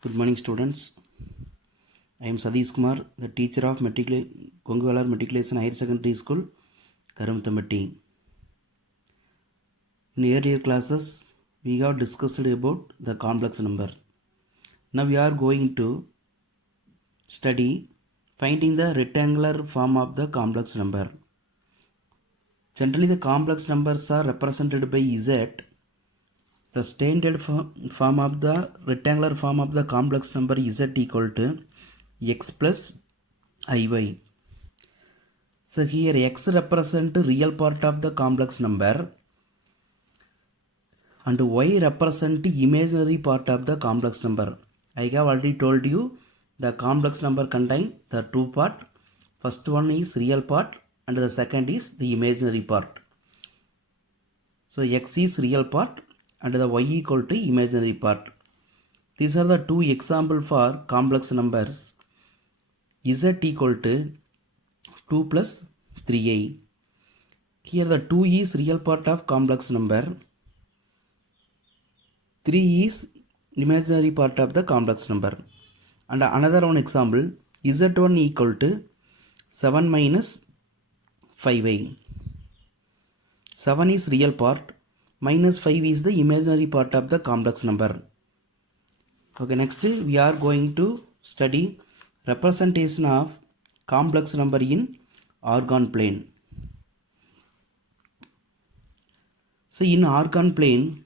Good morning, students. I am Sadish Kumar, the teacher of Konguvalar Matriculation Higher Secondary School, Karamthamatti. In earlier classes, we have discussed about the complex number. Now we are going to study finding the rectangular form of the complex number. Generally, the complex numbers are represented by Z. The standard form of the rectangular form of the complex number Z equal to x plus iy. So here x represent real part of the complex number and y represent imaginary part of the complex number. I have already told you the complex number contain the two part. First one is real part and the second is the imaginary part. So x is real part and the y equal to imaginary part. These are the two examples for complex numbers. Z equal to 2 plus 3i. Here the 2 is real part of complex number. 3 is imaginary part of the complex number. And another one example, Z1 equal to 7 minus 5i. 7 is real part, minus 5 is the imaginary part of the complex number. Okay, next we are going to study representation of complex number in organ plane. So in organ plane,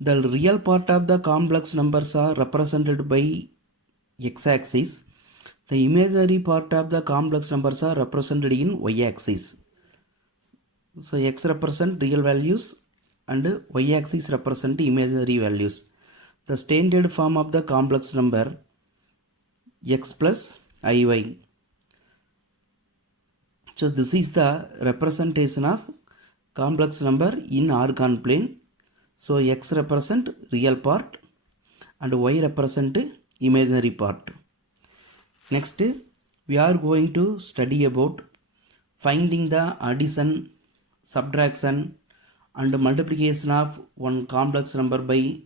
the real part of the complex numbers are represented by x-axis. The imaginary part of the complex numbers are represented in y-axis. So x represent real values and y-axis represent imaginary values. The standard form of the complex number x plus iy. So this is the representation of complex number in organ plane. So x represent real part and y represent imaginary part. Next we are going to study about finding the addition, subtraction and multiplication of one complex number by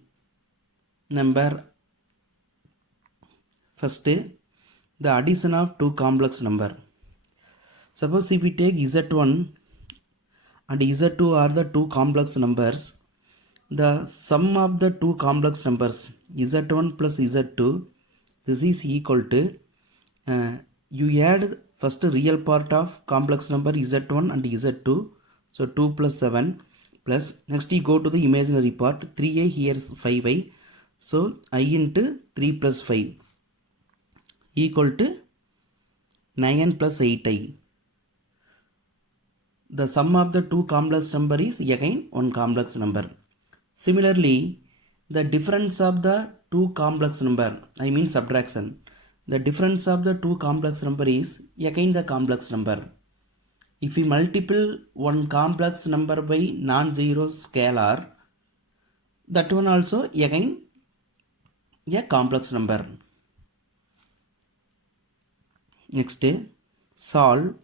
number. First, the addition of two complex number. Suppose if we take Z1 and Z2 are the two complex numbers, the sum of the two complex numbers Z1 plus Z2, this is equal to, you add first real part of complex number Z1 and Z2, so 2 plus 7 plus, next you go to the imaginary part, 3i, here is 5i, so I into 3 plus 5 equal to 9 plus 8i. The sum of the two complex number is again one complex number. Similarly, the difference of the two complex number, I mean subtraction, the difference of the two complex number is again the complex number. If we multiply one complex number by non-zero scalar, that one also again a complex number. Next, solve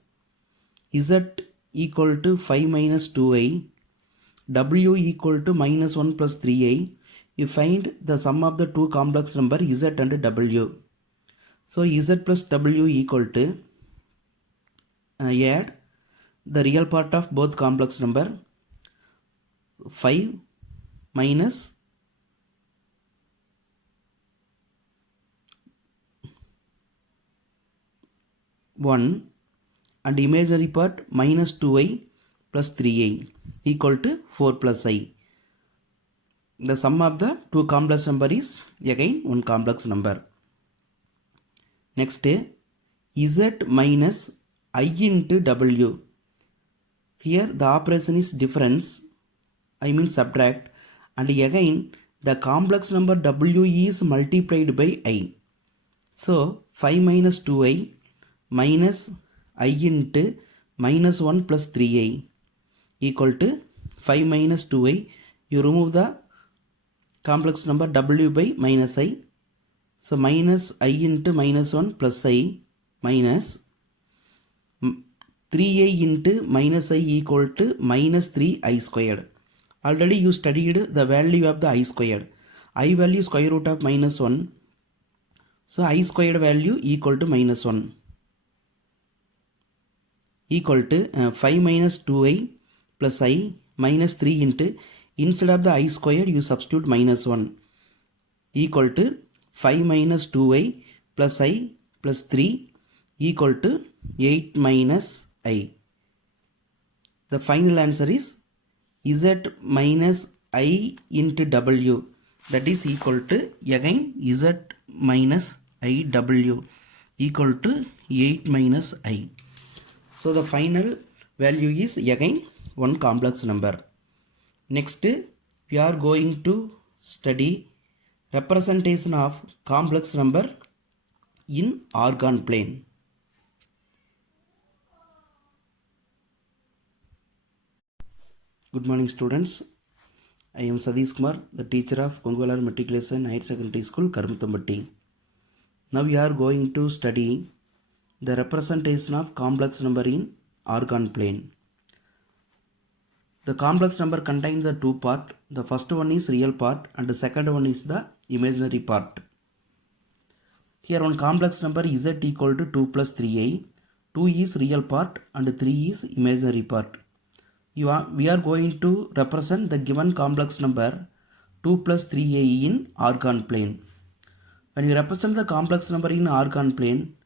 Z equal to 5 minus 2i, w equal to minus 1 plus 3i. You find the sum of the two complex number z and w. So z plus w equal to, add the real part of both complex number, 5 minus 1 and imaginary part minus 2i plus 3i equal to 4 plus I. The sum of the two complex number is again one complex number. Next, z minus I into w. Here the operation is difference, I mean subtract, and again the complex number w is multiplied by I. So 5 minus 2i minus I into minus 1 plus 3i equal to 5 minus 2i. You remove the complex number w by minus I. So minus I into minus 1 plus I minus 3i into minus I equal to minus 3i squared. Already you studied the value of the I squared. I value square root of minus 1 So I squared value equal to minus 1 equal to 5 minus 2i plus I minus 3 into, instead of the I square you substitute minus 1 equal to 5 minus 2i plus I plus 3 equal to 8 minus I. The final answer is Z minus I into W, that is equal to again Z minus IW equal to 8 minus I. So the final value is again one complex number. Next we are going to study representation of complex number in organ plane. Good morning students. I am Sadish Kumar, the teacher of Konguvalar Matriculation Higher Secondary School, Karmuthambatti. Now we are going to study the representation of complex number in organ plane. The complex number contains the two parts. The first one is real part and the second one is the imaginary part. Here one complex number Z equal to 2 plus 3i. 2 is real part and 3 is imaginary part. We are going to represent the given complex number 2 plus 3a in organ plane. When you represent the complex number in organ plane,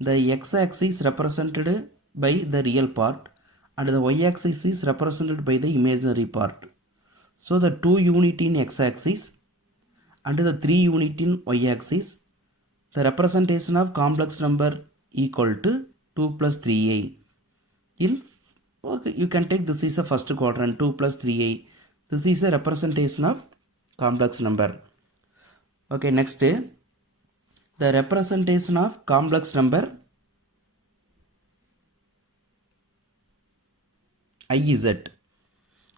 the x-axis is represented by the real part and the y-axis is represented by the imaginary part. So the 2 unit in x-axis and the 3 unit in y-axis, the representation of complex number equal to 2 plus 3a. Okay, you can take this is the first quadrant 2 plus 3i. This is a representation of complex number. Okay, next the representation of complex number IZ.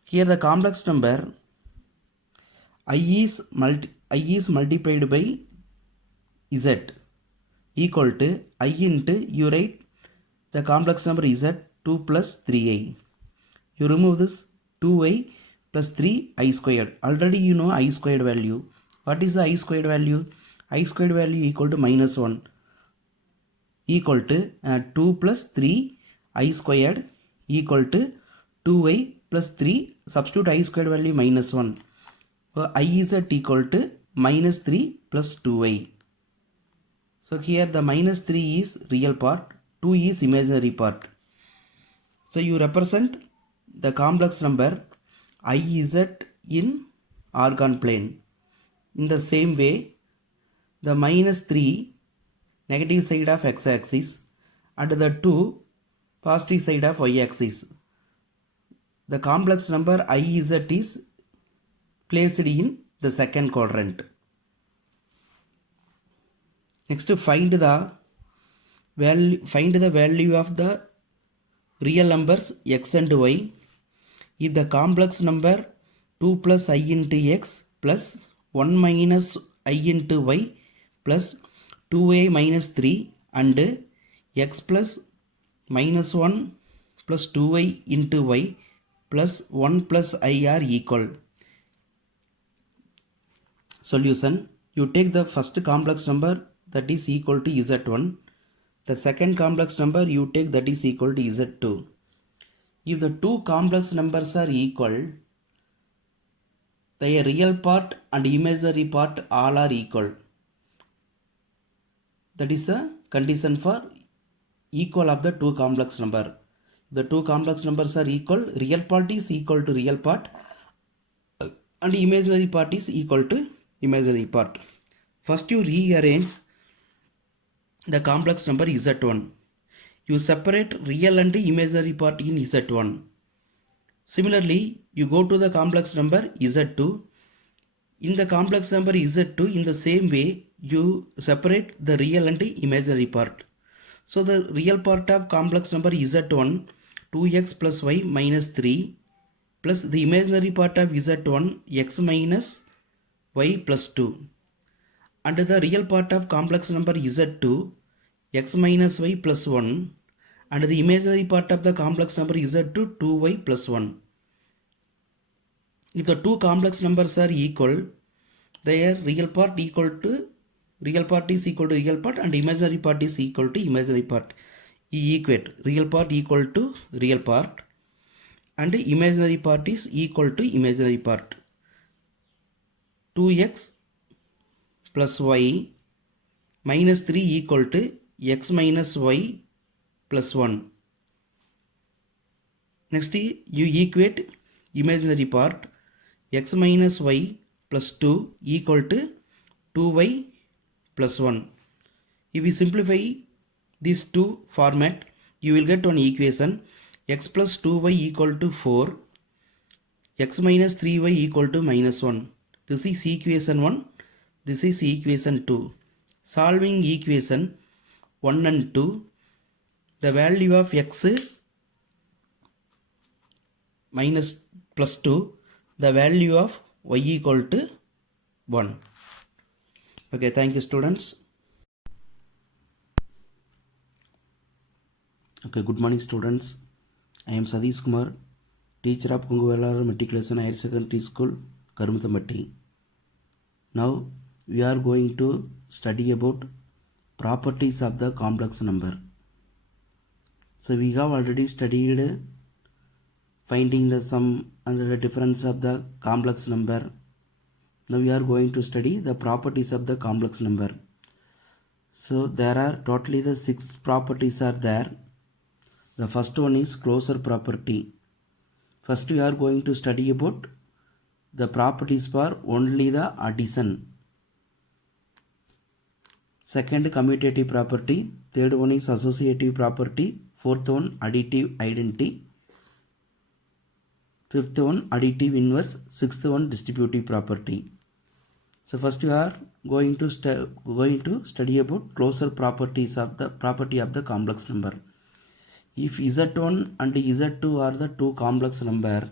Here the complex number I is multiplied by Z equal to I into, you write the complex number Z 2 plus 3i. You remove this 2i plus 3i squared. Already you know I squared value. What is the I squared value? I squared value equal to minus 1 equal to 2 plus 3i squared equal to 2i plus 3. Substitute I squared value minus 1. I is at equal to minus 3 plus 2i. So here the minus 3 is real part, 2 is imaginary part. So you represent the complex number IZ in organ plane. In the same way, the minus 3 negative side of x-axis and the 2 positive side of y-axis. The complex number IZ is placed in the second quadrant. Next, find the value of the real numbers x and y if the complex number 2 plus I into x plus 1 minus I into y plus 2a minus 3 and x plus minus 1 plus 2y into y plus 1 plus I are equal. Solution. You take the first complex number, that is equal to Z1. The second complex number you take, that is equal to Z2. If the two complex numbers are equal, the real part and imaginary part all are equal. That is the condition for equal of the two complex number. The two complex numbers are equal, real part is equal to real part and imaginary part is equal to imaginary part. First you rearrange the complex number Z1. You separate real and imaginary part in Z1. Similarly, you go to the complex number Z2. In the complex number Z2, in the same way, you separate the real and imaginary part. So the real part of complex number Z1, 2x plus y minus 3 plus the imaginary part of Z1, x minus y plus 2. And the real part of complex number Z2, x minus y plus 1 and the imaginary part of the complex number Z2, 2y plus 1. If the two complex numbers are equal, their real part equal to real part is equal to real part and imaginary part is equal to imaginary part. Equate real part equal to real part and imaginary part is equal to imaginary part. 2x plus y minus 3 equal to x minus y plus 1. Next you equate imaginary part x minus y plus 2 equal to 2y plus 1. If we simplify these two format, you will get one equation x plus 2y equal to 4, x minus 3y equal to minus 1. This is equation 1, this is equation 2. Solving equation 1 and 2, the value of x minus plus 2, the value of y equal to 1. Okay, thank you students. Okay, good morning students. I am Sadish Kumar, teacher of Kunguvelar Matriculation Higher Secondary School, Karumuthamatti. Now we are going to study about properties of the complex number. So we have already studied finding the sum and the difference of the complex number. Now we are going to study the properties of the complex number. So there are totally the 6 properties are there. The first one is closure property. First we are going to study about the properties for only the addition. Second, commutative property. Third one is associative property. Fourth one, additive identity. Fifth one, additive inverse. Sixth one, distributive property. So first we are going to study about closure properties of the property of the complex number. If Z1 and Z2 are the two complex number,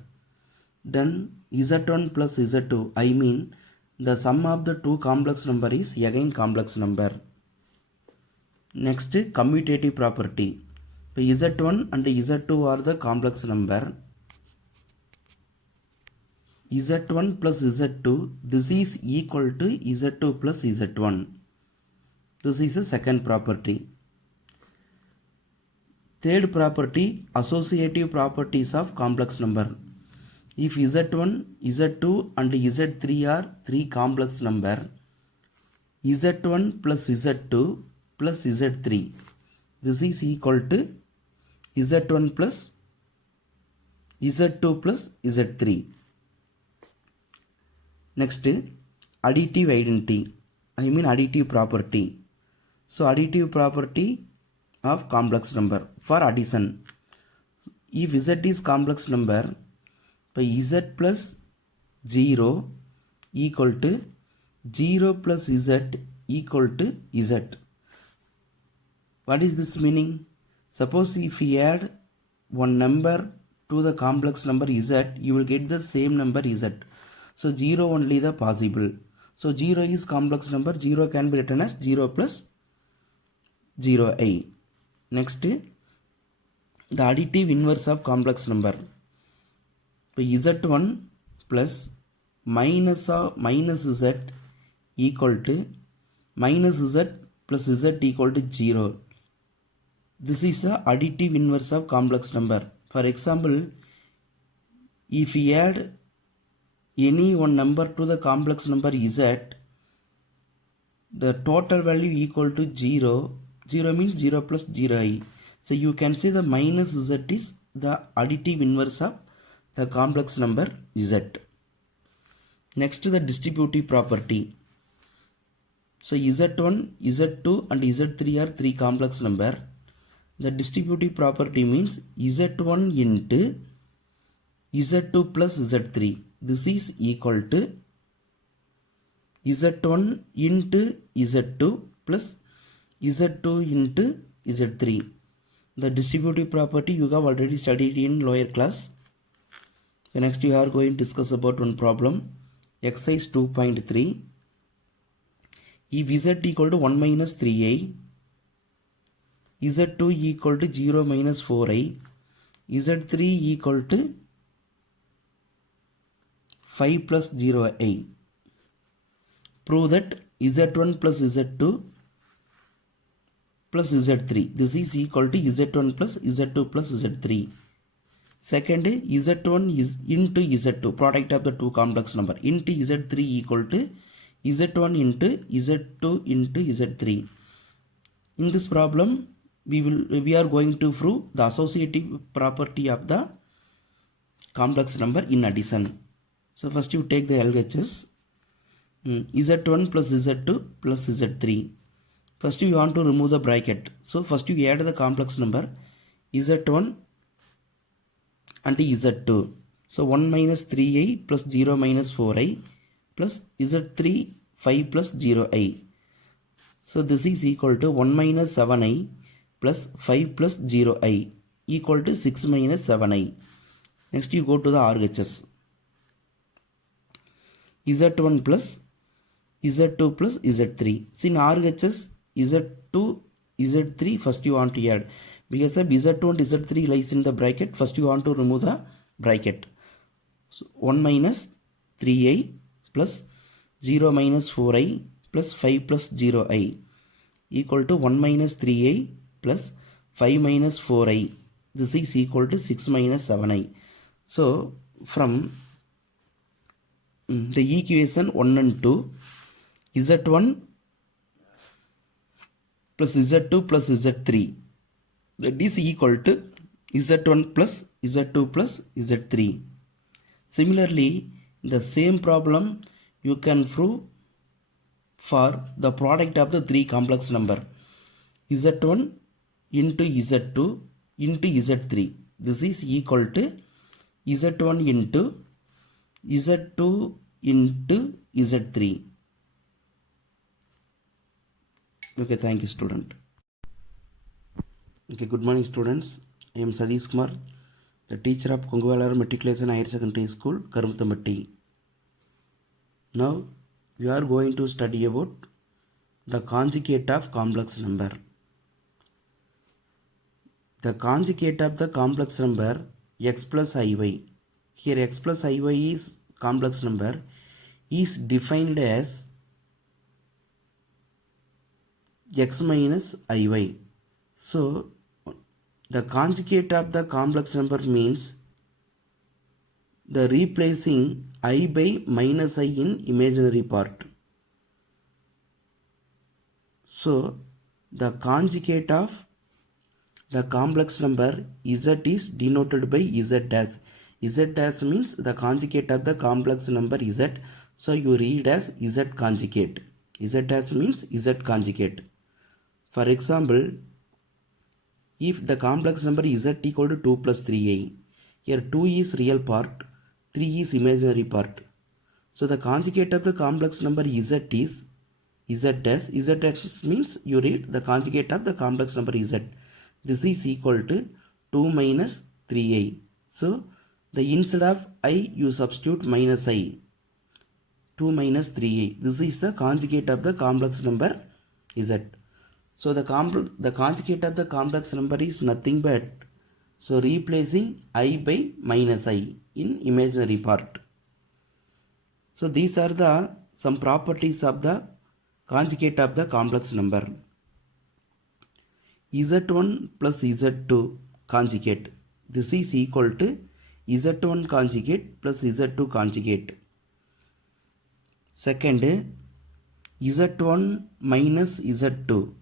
then Z1 plus Z2, I mean the sum of the two complex number is again complex number. Next, commutative property. Z1 and Z2 are the complex number. Z1 plus Z2, this is equal to Z2 plus Z1. This is the second property. Third property, associative properties of complex number. If Z1, Z2 and Z3 are three complex number, Z1 plus Z2 plus Z3, this is equal to Z1 plus Z2 plus Z3. Next, additive identity, I mean additive property. So additive property of complex number for addition. If Z is complex number, by Z plus 0 equal to 0 plus Z equal to Z. What is this meaning? Suppose if we add one number to the complex number Z, you will get the same number Z. So 0 only the possible. So 0 is complex number, 0 can be written as 0 plus 0i. Next, the additive inverse of complex number. Z1 plus minus Z equal to minus Z plus Z equal to 0. This is the additive inverse of complex number. For example, if we add any one number to the complex number Z, the total value equal to 0. 0 means 0 plus 0i. So you can say the minus Z is the additive inverse of the complex number Z. Next, the distributive property. So Z1, Z2 and Z3 are three complex number. The distributive property means Z1 into Z2 plus Z3. This is equal to Z1 into Z2 plus Z2 into Z3. The distributive property you have already studied in lower class. Next we are going to discuss about one problem. Exercise 2.3. If Z equal to 1 minus 3i, Z2 equal to 0 minus 4i, Z3 equal to 5 plus 0i. Prove that Z1 plus Z2 plus Z3. This is equal to Z1 plus Z2 plus Z3. Second, Z1 is into Z2, product of the two complex number, into Z3 equal to Z1 into Z2 into Z3. In this problem, we are going to prove the associative property of the complex number in addition. So first you take the LHS, Z1 plus Z2 plus Z3. First you want to remove the bracket. So first you add the complex number Z1 and Z2. So 1 minus 3i plus 0 minus 4i plus Z3 5 plus 0i. So this is equal to 1 minus 7i plus 5 plus 0i equal to 6 minus 7i. Next you go to the RHS. Z1 plus Z2 plus Z3. So in RHS, Z2, Z3 first you want to add. Because of Z2 and Z3 lies in the bracket, first you want to remove the bracket. So 1 minus 3i plus 0 minus 4i plus 5 plus 0i equal to 1 minus 3i plus 5 minus 4i. This is equal to 6 minus 7i. So from the equation 1 and 2, Z1 plus Z2 plus Z3, that is equal to Z1 plus Z2 plus Z3. Similarly, the same problem you can prove for the product of the three complex number Z1 into Z2 into Z3. This is equal to Z1 into Z2 into Z3. Okay, thank you student. Okay, good morning students. I am Sadish Kumar, the teacher of Konguvalar Matriculation Higher Secondary School, Karumthamatti. Now we are going to study about the conjugate of complex number. The conjugate of the complex number x plus iy. Here x plus iy is complex number, is defined as x minus iy. So the conjugate of the complex number means the replacing I by minus I in imaginary part. So the conjugate of the complex number z is denoted by z dash. Z dash means the conjugate of the complex number z. So you read as z conjugate. Z dash means z conjugate. For example, if the complex number z equal to 2 plus 3i, here 2 is real part, 3 is imaginary part. So the conjugate of the complex number z is z dash. Z dash means you read the conjugate of the complex number z. This is equal to 2 minus 3i. So the instead of I you substitute minus I. 2 minus 3i. This is the conjugate of the complex number z. So the conjugate of the complex number is nothing but, so replacing I by minus I in imaginary part. So these are the some properties of the conjugate of the complex number. Z1 plus Z2 conjugate. This is equal to Z1 conjugate plus Z2 conjugate. Second, Z1 minus Z2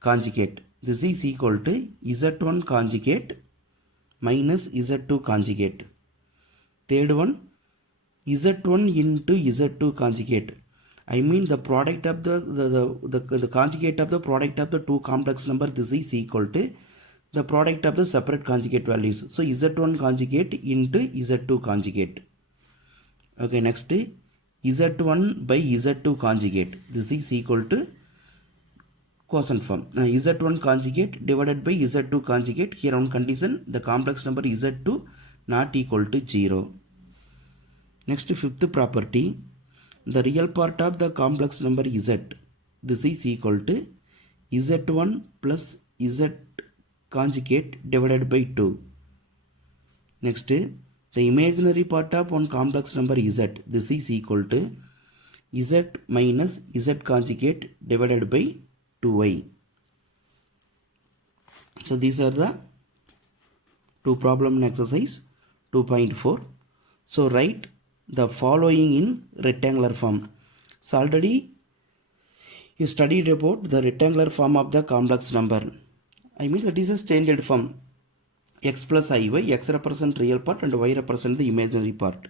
conjugate. This is equal to Z1 conjugate minus Z2 conjugate. Third one, Z1 into Z2 conjugate. I mean the product of the conjugate of the product of the two complex number. This is equal to the product of the separate conjugate values. So Z1 conjugate into Z2 conjugate. Okay, next Z1 by Z2 conjugate. This is equal to quotient form. Z1 conjugate divided by Z2 conjugate. Here on condition the complex number Z2 not equal to 0. Next, fifth property, the real part of the complex number z. This is equal to z1 plus z conjugate divided by 2. Next, the imaginary part of one complex number z. This is equal to z minus z conjugate divided by 2y. So these are the two problem in exercise 2.4. So write the following in rectangular form. So already you studied about the rectangular form of the complex number. I mean that is a standard form. X plus iy, x represent real part and y represent the imaginary part.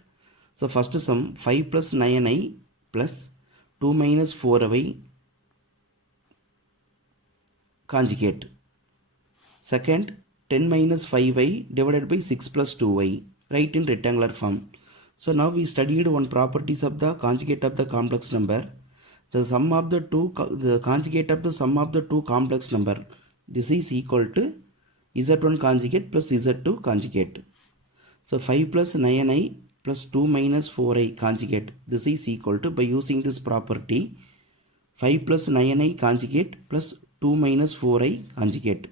So first sum 5 plus 9i plus 2 minus 4y conjugate. Second 10 minus 5y divided by 6 plus 2y. Write in rectangular form. So now we studied one properties of the conjugate of the complex number. The sum of the conjugate of the sum of the two complex number. This is equal to z1 conjugate plus z2 conjugate. So 5 plus 9i plus 2 minus 4i conjugate. This is equal to, by using this property, 5 plus 9i conjugate plus 2 minus 4i conjugate.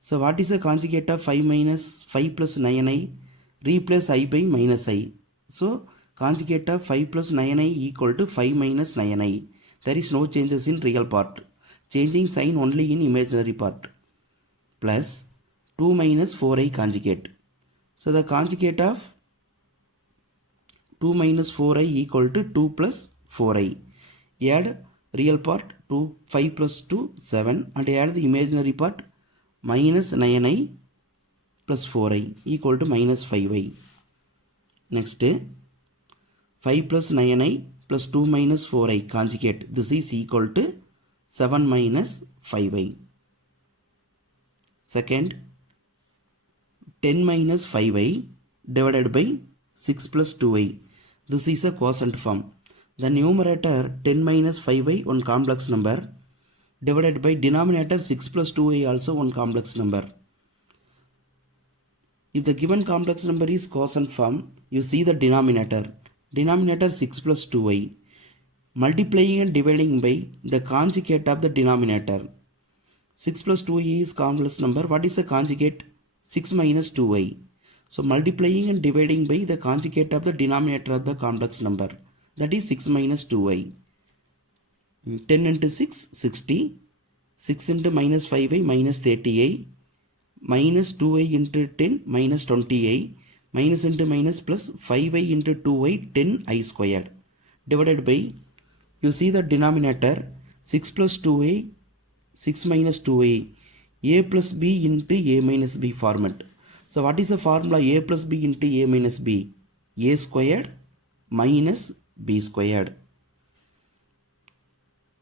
So what is the conjugate of 5 plus 9i? Replace I by minus I. So conjugate of 5 plus 9i equal to 5 minus 9i. There is no changes in real part. Changing sign only in imaginary part. Plus 2 minus 4i conjugate. So the conjugate of 2 minus 4i equal to 2 plus 4i. Add real part 2, 5 plus 2, 7, and add the imaginary part minus 9i plus 4i equal to minus 5i. Next 5 plus 9i plus 2 minus 4i conjugate. This is equal to 7 minus 5i. Second 10 minus 5i divided by 6 plus 2i. This is a quotient form. The numerator 10 minus 5i one complex number divided by denominator 6 plus 2i also one complex number. If the given complex number is quotient form, you see the denominator. Denominator 6 plus 2i. Multiplying and dividing by the conjugate of the denominator. 6 plus 2i is complex number. What is the conjugate? 6 minus 2i. So multiplying and dividing by the conjugate of the denominator of the complex number. That is 6 minus 2i. 10 into 6, 60. 6 into minus 5i minus 30i. Minus 2i into 10 minus 20i. Minus into minus plus 5i into 2i 10i squared. Divided by, you see the denominator 6 plus 2i, 6 minus 2i. A plus b into a minus b format. So what is the formula a plus b into a minus b? A squared minus b squared.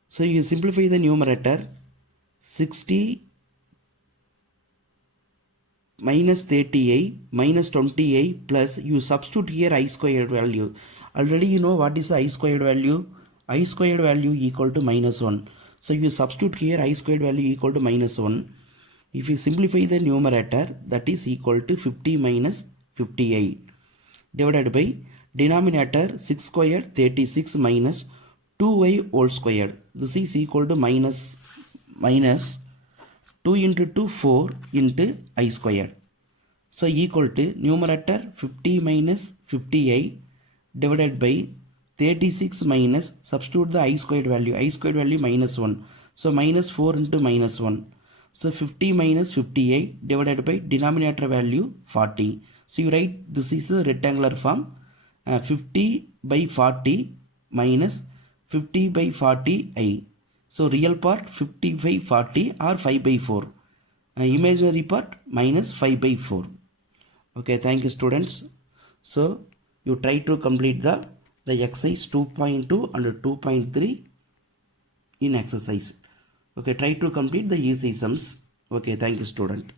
So you simplify the numerator 60 minus 30i minus 20i plus you substitute here I squared value. Already you know what is the I squared value. I squared value equal to minus 1. So you substitute here I squared value equal to minus 1. If you simplify the numerator, that is equal to 50 minus 58 divided by denominator 6 squared 36 minus 2y whole squared. This is equal to minus 2 into 2 4 into I squared. So equal to numerator 50 minus 58 divided by 36 minus, substitute the I squared value. I squared value minus 1. So minus 4 into minus 1. So 50 minus 58 divided by denominator value 40. So you write this is a rectangular form. 50 by 40 minus 50 by 40i. So real part 50 by 40 or 5 by 4. Imaginary part minus 5 by 4. Okay, thank you students. So you try to complete the exercise 2.2 and 2.3 in exercise. Okay, try to complete the easy sums. Okay, thank you student.